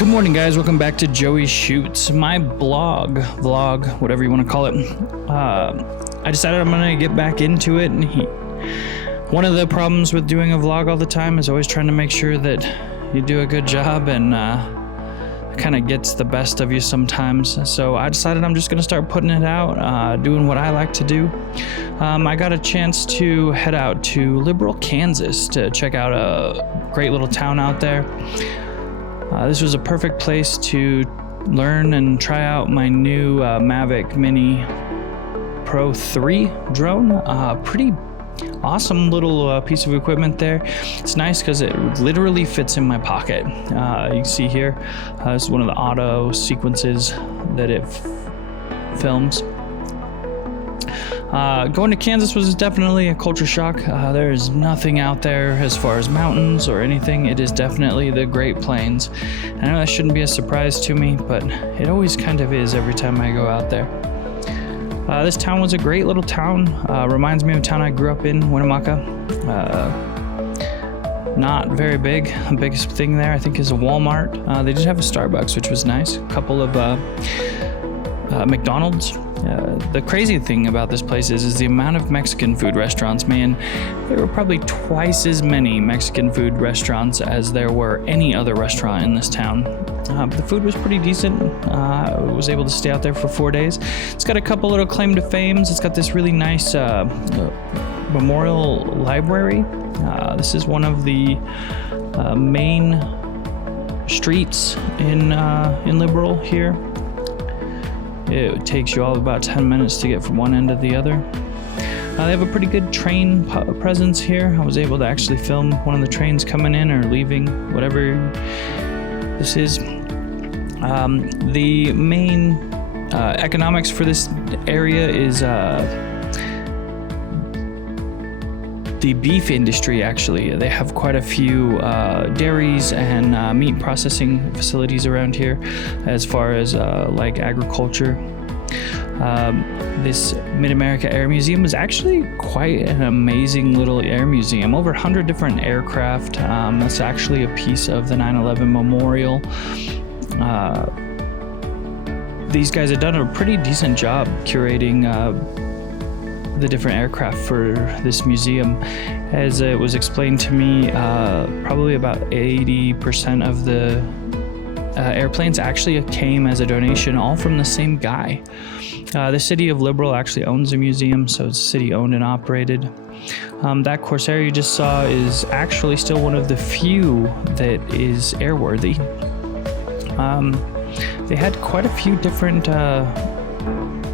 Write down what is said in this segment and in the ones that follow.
Good morning, guys. Welcome back to Joey Shoots, my vlog, whatever you want to call it. I decided I'm going to get back into it. And one of the problems with doing a vlog all the time is always trying to make sure that you do a good job, and it kind of gets the best of you sometimes. So I decided I'm just going to start putting it out, doing what I like to do. I got a chance to head out to Liberal, Kansas to check out a great little town out there. This was a perfect place to learn and try out my new Mavic Mini Pro 3 drone. Pretty awesome little piece of equipment there. It's nice because it literally fits in my pocket. You can see here, this is one of the auto sequences that it films. Going to Kansas was definitely a culture shock. There is nothing out there as far as mountains or anything. It is definitely the Great Plains. I know that shouldn't be a surprise to me, but it always kind of is every time I go out there. This town was a great little town. Reminds me of a town I grew up in, Winnemucca. Not very big. The biggest thing there, I think, is a Walmart. They did have a Starbucks, which was nice. A couple of McDonald's. The crazy thing about this place is the amount of Mexican food restaurants. Man, there were probably twice as many Mexican food restaurants as there were any other restaurant in this town. The food was pretty decent. I was able to stay out there for 4 days. It's got a couple little claim to fames. It's got this really nice memorial library. This is one of the main streets in Liberal here. It takes you all about 10 minutes to get from one end to the other. They have a pretty good train presence here. I was able to actually film one of the trains coming in or leaving, whatever this is. The main economics for this area is the beef industry. Actually, they have quite a few dairies and meat processing facilities around here, as far as like agriculture. This Mid-America Air Museum is actually quite an amazing little air museum. Over 100 different aircraft. That's actually a piece of the 9/11 memorial. These guys have done a pretty decent job curating the different aircraft for this museum. As it was explained to me, probably about 80% of the airplanes actually came as a donation, all from the same guy. The city of Liberal actually owns a museum, so it's city owned and operated. That Corsair you just saw is actually still one of the few that is airworthy. They had quite a few different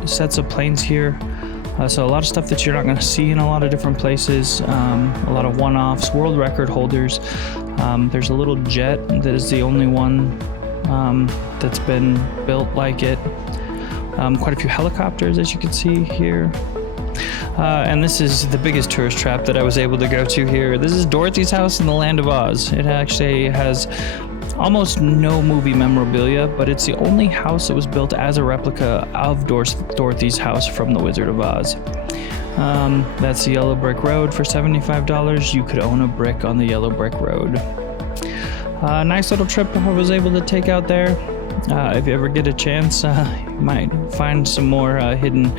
sets of planes here. So a lot of stuff that you're not going to see in a lot of different places, a lot of one-offs, world record holders. There's a little jet that is the only one that's been built like it. Quite a few helicopters, as you can see here. And this is the biggest tourist trap that I was able to go to here. This is Dorothy's house in the Land of Oz. It actually has almost no movie memorabilia, but it's the only house that was built as a replica of Dorothy's house from The Wizard of Oz. That's the Yellow Brick Road for $75. You could own a brick on the Yellow Brick Road. Nice little trip I was able to take out there. If you ever get a chance, you might find some more hidden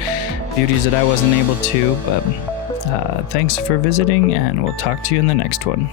beauties that I wasn't able to, but thanks for visiting, and we'll talk to you in the next one.